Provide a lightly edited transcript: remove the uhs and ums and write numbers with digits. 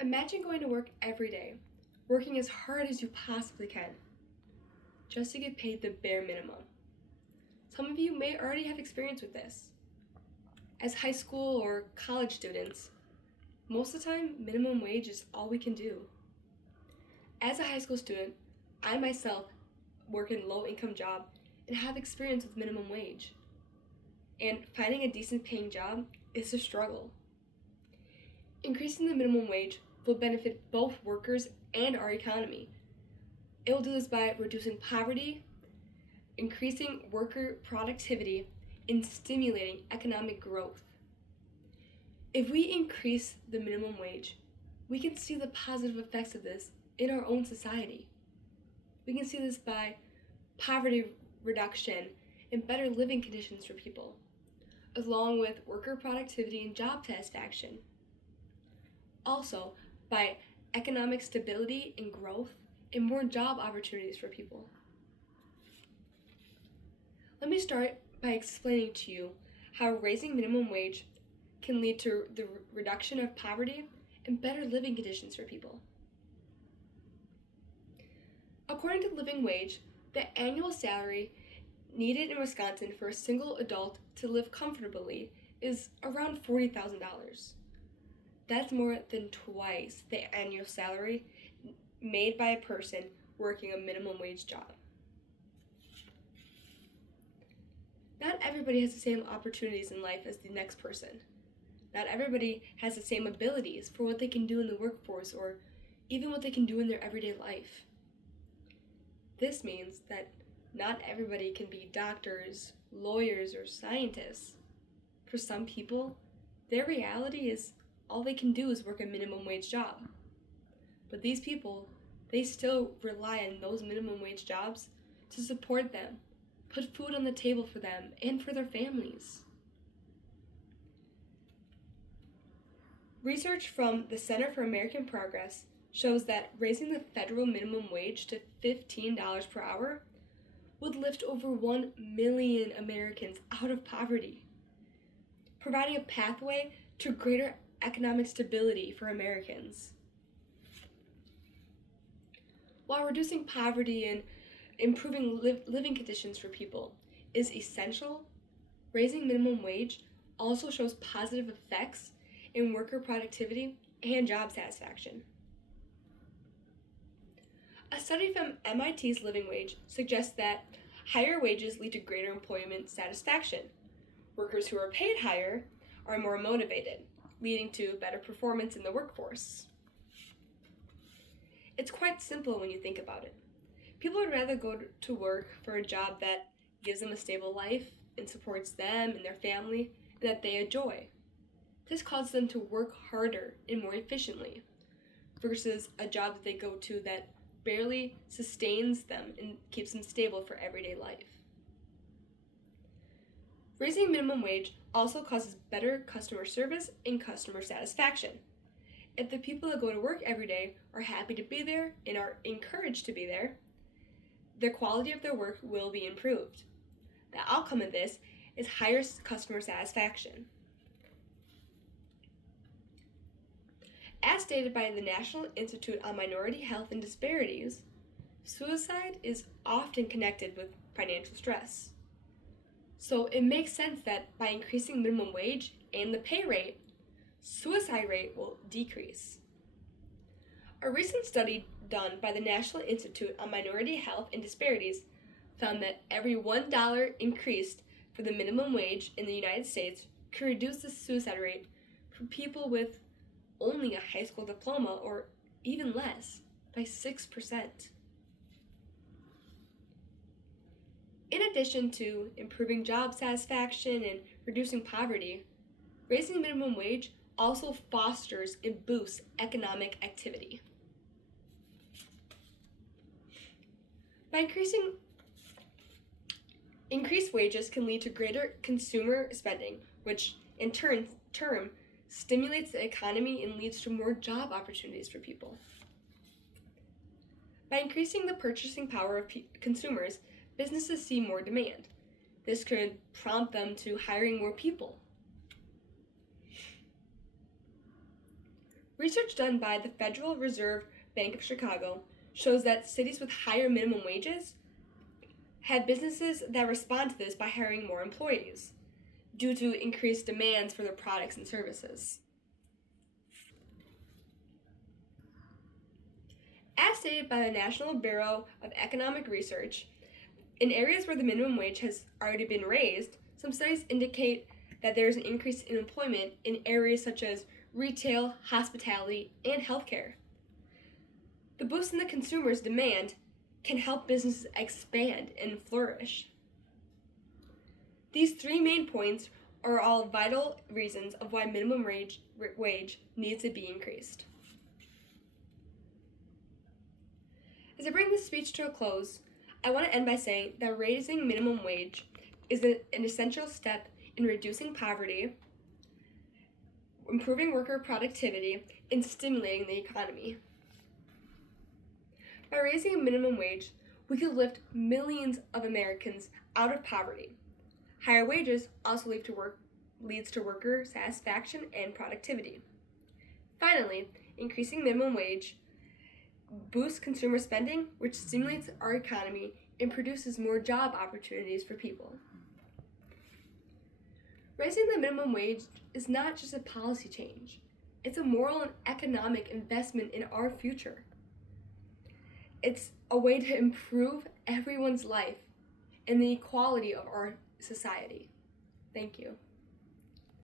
Imagine going to work every day, working as hard as you possibly can, just to get paid the bare minimum. Some of you may already have experience with this. As high school or college students, most of the time, minimum wage is all we can do. As a high school student, I myself work in a low income job and have experience with minimum wage. And finding a decent paying job is a struggle. Increasing the minimum wage will benefit both workers and our economy. It will do this by reducing poverty, increasing worker productivity, and stimulating economic growth. If we increase the minimum wage, we can see the positive effects of this in our own society. We can see this by poverty reduction and better living conditions for people, along with worker productivity and job satisfaction. Also, by economic stability and growth and more job opportunities for people. Let me start by explaining to you how raising minimum wage can lead to the reduction of poverty and better living conditions for people. According to Living Wage, the annual salary needed in Wisconsin for a single adult to live comfortably is around $40,000. That's more than twice the annual salary made by a person working a minimum wage job. Not everybody has the same opportunities in life as the next person. Not everybody has the same abilities for what they can do in the workforce or even what they can do in their everyday life. This means that not everybody can be doctors, lawyers, or scientists. For some people, their reality is all they can do is work a minimum wage job. But these people, they still rely on those minimum wage jobs to support them, put food on the table for them and for their families. Research from the Center for American Progress shows that raising the federal minimum wage to $15 per hour would lift over 1 million Americans out of poverty, providing a pathway to greater economic stability for Americans. While reducing poverty and improving living conditions for people is essential, raising minimum wage also shows positive effects in worker productivity and job satisfaction. A study from MIT's Living Wage suggests that higher wages lead to greater employment satisfaction. Workers who are paid higher are more motivated, leading to better performance in the workforce. It's quite simple when you think about it. People would rather go to work for a job that gives them a stable life and supports them and their family and that they enjoy. This causes them to work harder and more efficiently versus a job that they go to that barely sustains them and keeps them stable for everyday life. Raising minimum wage also causes better customer service and customer satisfaction. If the people that go to work every day are happy to be there and are encouraged to be there, the quality of their work will be improved. The outcome of this is higher customer satisfaction. As stated by the National Institute on Minority Health and Disparities, suicide is often connected with financial stress. So it makes sense that by increasing minimum wage and the pay rate, suicide rate will decrease. A recent study done by the National Institute on Minority Health and Disparities found that every $1 increased for the minimum wage in the United States could reduce the suicide rate for people with only a high school diploma or even less by 6%. In addition to improving job satisfaction and reducing poverty, raising minimum wage also fosters and boosts economic activity. By increased wages can lead to greater consumer spending, which in turn stimulates the economy and leads to more job opportunities for people. By increasing the purchasing power of consumers, businesses see more demand. This could prompt them to hiring more people. Research done by the Federal Reserve Bank of Chicago shows that cities with higher minimum wages have businesses that respond to this by hiring more employees due to increased demands for their products and services. As stated by the National Bureau of Economic Research, in areas where the minimum wage has already been raised, some studies indicate that there is an increase in employment in areas such as retail, hospitality, and healthcare. The boost in the consumer's demand can help businesses expand and flourish. These three main points are all vital reasons of why minimum wage needs to be increased. As I bring this speech to a close, I want to end by saying that raising minimum wage is an essential step in reducing poverty, improving worker productivity, and stimulating the economy. By raising a minimum wage, we could lift millions of Americans out of poverty. Higher wages also leads to worker satisfaction and productivity. Finally, increasing minimum wage boosts consumer spending, which stimulates our economy and produces more job opportunities for people. Raising the minimum wage is not just a policy change, it's a moral and economic investment in our future. It's a way to improve everyone's life and the equality of our society. Thank you.